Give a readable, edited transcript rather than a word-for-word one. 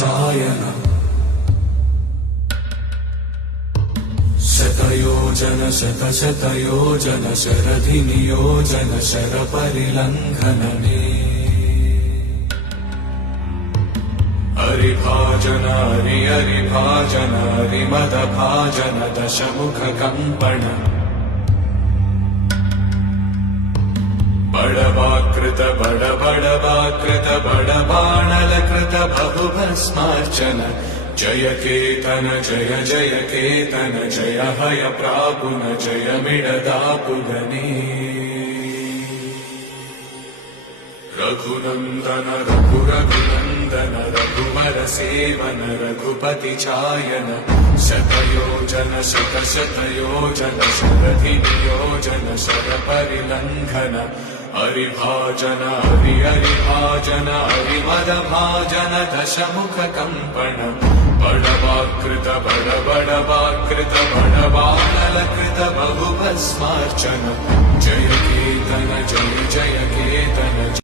चायन शतयोजन शतशतयोजन शरधिनियोजन शरपरिलङ्घनने हरिभाजन हरिभाजन हरिमदभाजन दशमुखकम्पण बडवाकृत बडबडवाकृत बडबाणलकृत बहुभस्मार्चन जय केतन जय जय केतन जय हय प्रापुन जय मिडदापुगने रघुनन्दन रघुरघुनन्दन रघुवर सेवन रघुपति चायन शतयोजन शतशतयोजन शरधिनियोजन शरपरिलङ्घन हरिभाजन हरिभाजन हरिमदभाजन दशमुखकम्पण बडवाकृत बडबडवाकृत बडबाणलकृत बहुभस्मार्चन जय केतन जय जय केतन